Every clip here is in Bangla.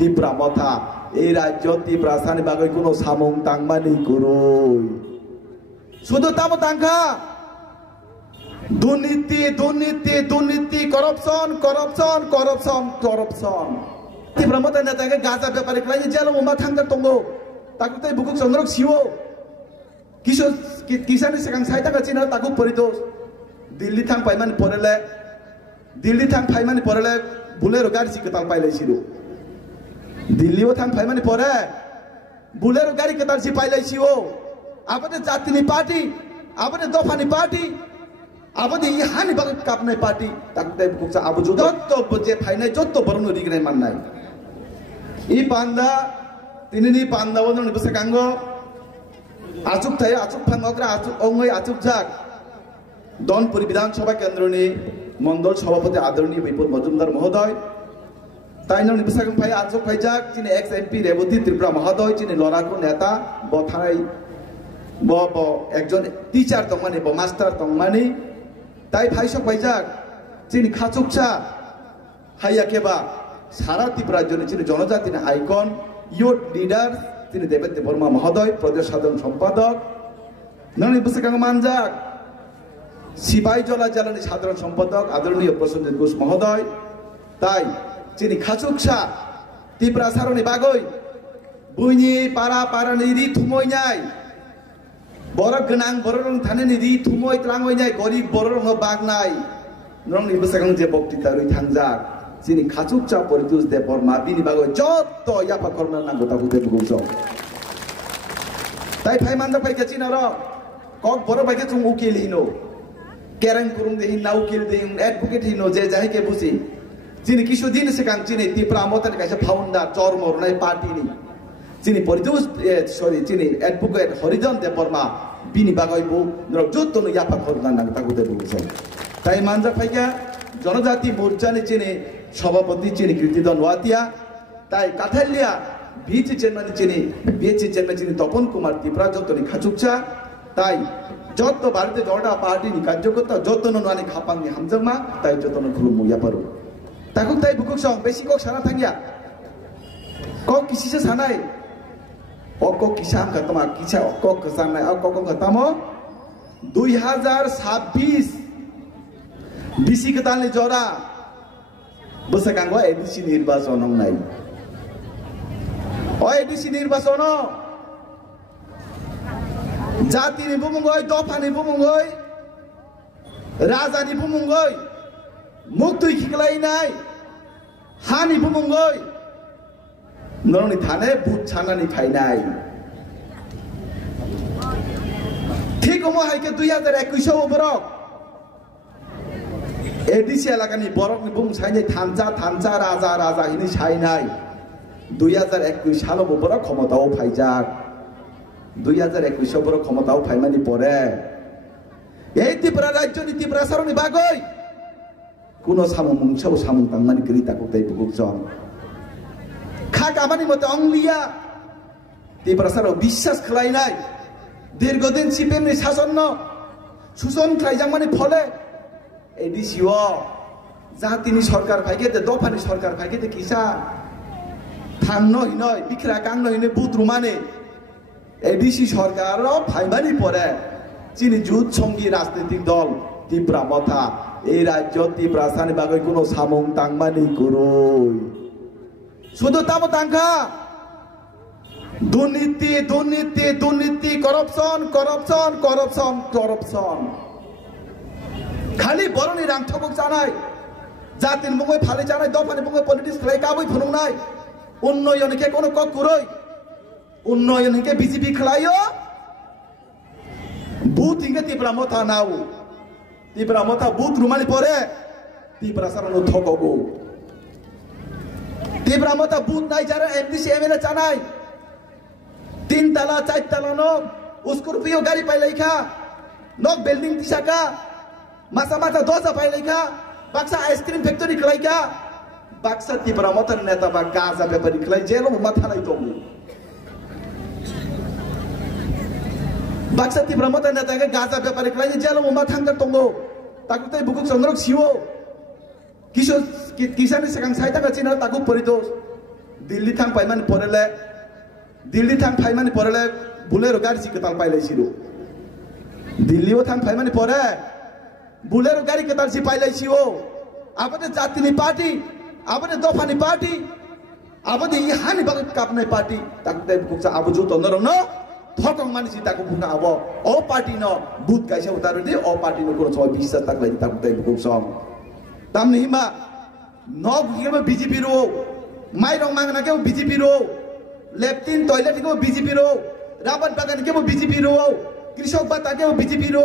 ত্রিপুরা মথা এই রাজ্য ত্রিপুরা সানি বাগৈ কোনো সামং তাংমানি করুই শুধু তামো তাংখা দুর্নীতি দুর্নীতি দুর্নীতি corruption corruption corruption corruption Tripura Motha নেতাকে গাজা ব্যাপারে ক্লাই জেল মুমা থাংকা তঙ্গো তাকু তাই বুকুক চন্দ্রক সিও কিশোর কিষানি সেখান সাইতাকা চিনা তাকু পরিদোষ দিল্লি থাং পাইমানি পড়েলে দিল্লি থাং ফাইমানি পড়েলে বুলের গাড়ি চিকেতাল পাইলাইছিল দিল্লিও থাং ফাইমানি পড়ে বুলের গাড়ি কেতাল সি পাইলাইছিল আমাদের জাতিনি পার্টি আমাদের দফানি পার্টি আমাদের ইহানি বাগ কাপনাই পার্টি তাকু তাই বুকুক আবু যত যে ফাইনাই যত বরং রিগনাই মাননাই ই পান্ডা তিনি পান্ডা বন্ধন বসে গাঙ্গ আচুক থাই আচুক ফাঙ্গকরা আচুক অঙ্গই আচুক যাক দনপুর বিধানসভা কেন্দ্রনি মন্ডল সভাপতি আদরণীয় বিপুল মজুমদার মহোদয় তাই ননি বিশাখাং ভাই আচুক ভাই যাক তিনি এক্স এমপি রেবতী ত্রিপুরা মহোদয় তিনি লড়াকু নেতা বথাই ব একজন টিচার তংমানি ব মাস্টার তংমানি তাই ভাইসক ভাই যাক তিনি খাচুকচা হাইয়া কেবা সারা ত্রিপুরার জন্য তিনি জনজাতির আইকন ইউথ লিডার তিনি দেবেন্দ্র বর্মা মহোদয় প্রদেশ সাধারণ সম্পাদক ননি বিশাখাং মানজাক সিপাহী জলা জেলার সাধারণ সম্পাদক আদরণীয় প্রসেনজিৎ ঘোষ মহোদয় তাই তিনি খাচুকসা ত্রিপুরা সারণী বাগৈ বুইনি পাড়া পাড়ানি রি থুমই নাই বড় গনাং বড় রং থানেনি রি থুমই ত্রাংই নাই গরিব বড় রং বাগ নাই নংনি বিশাখাং যে বক্তৃতা রই থাংজাক তিনি খাচুকচা পরিদোষ দে বর্মা বিনি বাগৈ যত ইয়াপা করনা নাঙ্গো তাকু দে বুগৌস তাই ফাই মানদা ফাইকে চিনার কক বড় ফাইকে চুং উকিল Hino কেরাং kurung de hin naukil de hin advocate hino je jahi ke busi jini kisu din sekang jini Tiripura motan kaisa founder jormor nai party ni jini poridos sorry jini advocate Horijon de Burma bini bagoi bu nrok jotto no yapa khorna nang taku de buso tai manja phaika জনজাতি মোর্চা ni jini সভাপতি jini কৃতিদন ওয়াতিয়া তাই কাঠালিয়া বিচি চেয়ারম্যান jini বিচি চেয়ারম্যান jini তপন কুমার ত্রিপুরা যতনি খাচুকচা তাই যত ভারতীয় জনতা পার্টি নি কার্যকর্তা যত নানি খাপাংনি হামজামা তাই যত খুলুম মুয়া পারো তাকুক তাই বুকুক সং বেশি কক সানা থাঙ্গিয়া কক কিসিসে সানাই অক কিসাম খাতমা কিসা অক সানাই অক কক খাতামো 2026 বিসি কতালনি জরা বসে কাঙ্গ এডিসি নির্বাচন নাই ও এডিসি নির্বাচন জাতিনি বুমুঙ্গই দফানি বুমুঙ্গই রাজানি বুমুঙ্গই মুক্তই খিকলাই নাই হানি বুমুঙ্গই নরনি থানে বুট ছানানি ফাইনাই ঠিক মো হাইকে 2021 বরক এডিসি এলাকানি বরকনি বুম সাইনে থানচা থানচা রাজা রাজা হিনি সাইনাই 2021 সাল বরক ক্ষমতাও ফাইজাক 2021 বড় ক্ষমতাও ফাইমানি পরে এই ত্রিপুরা রাজ্য ত্রিপুরা সারণী বাগৈ কোন সামু মুংসাও সামু তাংমানি গরি তাকু তাই বুকজন খাক আমানি মতে অংলিয়া ত্রিপুরা সারও বিশ্বাস খালাই নাই দীর্ঘদিন সিপিএমনি শাসন শোষণ খাইজাং মানে ফলে এডিসিও যা তিনি সরকার ফাইকে দফানি সরকার ফাইকে কিসা থান নই নয় বিখরা কাং নই নে বুত রুমানে এডিসি সরকার ফাইমানি পরে চিনি যুদ্ধ সঙ্গী রাজনৈতিক দল ত্রিপুরা মথা এই রাজ্য ত্রিপুরা সানি বাগৈ কোনো সামং তাংমানি করুই শুধু তামো তাংখা দুর্নীতি দুর্নীতি দুর্নীতি করপশন করপশন করপশন করপশন খালি বরনি রাংথবক জানাই জাতির মুঙ্গই ফালে জানাই দফানি মুঙ্গই পলিটিক্স খাই কাবই ফুনুং নাই উন্নয়নকে কোনো কক কুরই উন্নয়ন হিংকে বিজেপি খেলাইও বুথ হিংকে ত্রিপুরা মথা নাও ত্রিপুরা মথা বুথ রুমালি পরে ত্রিপুরা সারানো ঠকগো ত্রিপুরা মথা বুথ নাই যারা এমডিসি এমএলএ জানাই 3 তলা 4 তলা নো স্করপিও গাড়ি পাইলাইখা নক বিল্ডিং তিসাকা মাসা মাসা দোসা পাইলাইখা বাক্সা আইসক্রিম ফ্যাক্টরি খেলাইখা বাক্সা ত্রিপুরা মথা নেতা বা গাজা ব্যাপারী খেলাই জেলো মাথা নাই তো বাক্সা ত্রিপুরা মথা নেতাকে গাজা ব্যাপারে খেলাই জেলো মুমা থাঙ্গার তঙ্গো তাকু তাই বুকুক চন্দ্রক সিও কিশোর কিষানি সেখান সাইতাকা চিনা তাকু পরিদোষ দিল্লি থাং পাইমানি পরেলে দিল্লি থাং ফাইমানি পরেলে বুলেরো গাড়ি কেতাল পাইলাইছিল দিল্লিও থাং ফাইমানি পরে বুলেরো গাড়ি কেতাল সি পাইলাইছিল আবাদে জাতিনি পার্টি আবাদে দফানি পার্টি আবাদে ইহানি বাগে কাপনাই পার্টি তাকতে বুকসা আবু জুতো নরনো থকং মানসি তাকু বুনা আবো ও পার্টি ন বুত গাইসা উতারো দি ও পার্টি ন কোনো সবাই বিশ্বাস তাকলাই তাকতে বুকসা তামনি হিমা নগ হিমা বিজেপি রো মাইরং মাংনা কেউ বিজেপি রো লেফটিন টয়লেট কেউ বিজেপি রো রাবার বাগান কেউ বিজেপি রো কৃষক বাতা কেউ বিজেপি রো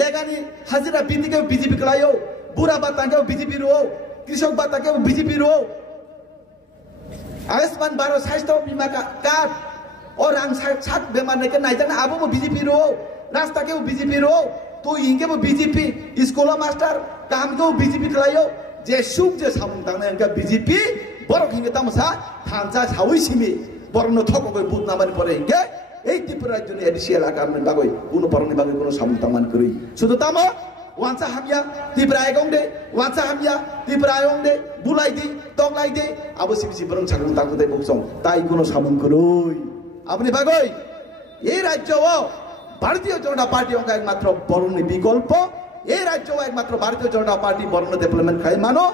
রেগানি হাজিরা বিধি কেউ বিজেপি কলায়ো বুড়া বাতা কেউ বিজেপি রো কৃষক বাতা কেউ বিজেপি রো आयुष्मान भारत स्वास्थ्य बीमा कार्ड और आं सात बेमार ने के नाइजान आबो बीजेपी रो रास्ता के बीजेपी रो तो इनके बीजेपी स्कूल मास्टर काम के बीजेपी खलायो जे सुख जे सामुं तांने इनका बीजेपी बरक हिंगे तामसा थांजा सावै सिमी बरनो थको गय बुत नामानि परे इनके এই ত্রিপুরা রাজ্যনি এডিশিয়াল আকারমেন্ট বাগৈ কোনো বরনি বাগৈ কোনো সামুং তামান করি শুধু তামো ওয়ানসা হামিয়া ত্রিপুরা আইগং দে ওয়ানসা হামিয়া ত্রিপুরা আইগং দে বুলাই দে তংলাই দে আবো সিবিসি বরং ছাগল তাকুতে বকসং তাই কোনো সামুং করই আপনি বাগৈ এই রাজ্য ভারতীয় জনতা পার্টি অঙ্ক একমাত্র বরনি বিকল্প এই রাজ্য একমাত্র ভারতীয় জনতা পার্টি বরণ ডেভেলপমেন্ট খাই মানো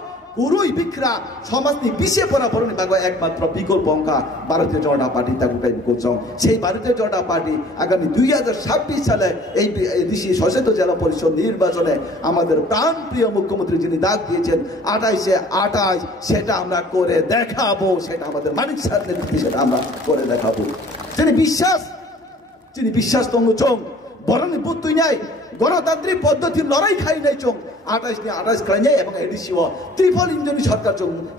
উরুই বিখরা সমাজনি পিছে পড়া বরণি বাগ একমাত্র বিকল্প অঙ্কা ভারতীয় জনতা পার্টি তাকে করছং সেই ভারতীয় জনতা পার্টি আগামী 2026 সালে এই ডিসি সচেতন জেলা পরিষদ নির্বাচনে আমাদের প্রাণপ্রিয় মুখ্যমন্ত্রী যিনি ডাক দিয়েছেন 28 সেটা আমরা করে দেখাবো সেটা আমাদের মানিক স্যার নেতৃত্বে সেটা আমরা করে দেখাবো যিনি বিশ্বাস তঙ্গচং বরণি বুতুই নাই গণতান্ত্রিক পদ্ধতির লড়াই খাই নাই চং 28 খাই নাই এবং এডিসিও ত্রিপল ইঞ্জিন সরকার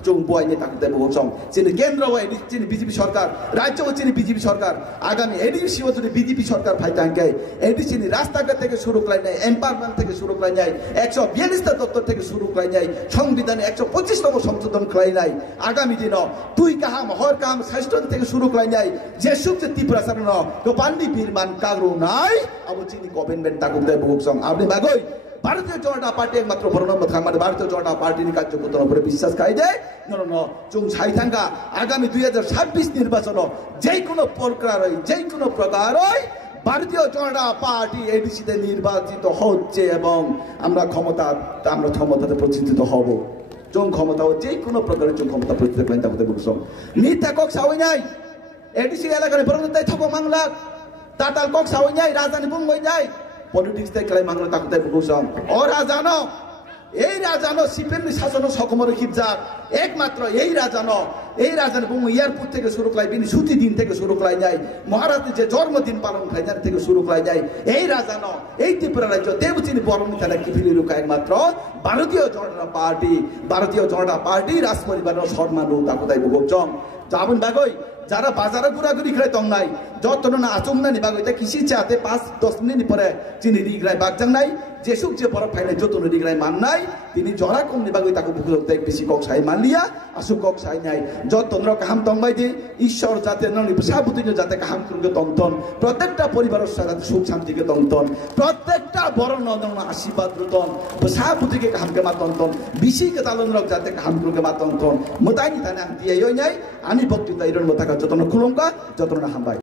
চং বয় নে তাকে দেব চং যিনি কেন্দ্র যিনি বিজেপি সরকার রাজ্য যিনি বিজেপি সরকার আগামী এডিসিও যদি বিজেপি সরকার ফাইতাঙ্কে এডিসিনি রাস্তাঘাট থেকে শুরু করাই নাই এম্পাওয়ারমেন্ট থেকে শুরু করাই নাই 142টা দপ্তর থেকে শুরু করাই নাই সংবিধানে 125তম সংশোধন করাই নাই আগামী দিন তুই কাহাম হর কাম স্বাস্থ্য থেকে শুরু করাই নাই যে সুখ ত্রিপুরা সারন গোপান্ডি বীরমান কাগরু নাই আবু চিনি গভর্নমেন্ট তাকে দেব চং আপনি বাগৈ ভারতীয় জনতা পার্টি একমাত্র বরণম্ব থাকবে ভারতীয় জনতা পার্টির কার্যকর্তার উপরে বিশ্বাস খাই দেয় চুং ছাই থাকা আগামী 2026 নির্বাচন যে কোনো প্রকার যে কোনো প্রকার ভারতীয় জনতা পার্টি এডিসিতে নির্বাচিত হচ্ছে এবং আমরা ক্ষমতাতে প্রতিষ্ঠিত হব চুং ক্ষমতা যে কোনো প্রকারের চুং ক্ষমতা প্রতিষ্ঠিত করেন তাদের বলছ নিতা কক সাওয়াই নাই এডিসি এলাকায় বরং তাই থাকো মাংলা তাতাল কক সাওয়াই নাই রাজধানী বুঙ্গই নাই পলিটিক্স থেকে খেলাই মাংলা তাকে বলছাম ও রাজানো এই রাজানো সিপিএম শাসন সকমরে খিপজাক একমাত্র এই রাজানো বুং এয়ারপোর্ট থেকে শুরু করাই বিনি ছুটি দিন থেকে শুরু করাই যায় মহারাজের যে জন্মদিন পালন করাই থেকে শুরু করাই যায় এই রাজানো এই ত্রিপুরা রাজ্য দেবচিনি বরণ খেলা কি ফিরি রুকা একমাত্র ভারতীয় জনতা পার্টি রাজ পরিবারের সম্মান তাকে বলছম যাবেন বাগৈ যারা বাজারে ঘুরাঘুরি খেলে তং নাই যত না আচং না নিবাগৈ তা কিসি চাতে 5-10 মিনিট পরে চিনি রিগ্রাই বাগজাং নাই যেসুক যে বরফ ফাইলে যত রিগ্রাই মান নাই তিনি জরা কম নিবাগৈ তাকে বুকুতে বেশি কক সাই মানলিয়া আসুক কক সাই নাই যত কাহাম তংবাই দি ঈশ্বর যাতে ননি সাবুতিন যাতে কাহাম করকে তন্তন প্রত্যেকটা পরিবারের সাথে সুখ শান্তিকে তন্তন প্রত্যেকটা বড় নন্দন আশীর্বাদ রতন সাবুতিকে কাহামকে মা তন্তন বিশিকে তালন রক যাতে কাহাম করকে মা তন্তন মোতাইনি তানে দিয়ে নাই আমি বক্তৃতা ইরন মতাকা যতন খুলঙ্কা যতন হামবাই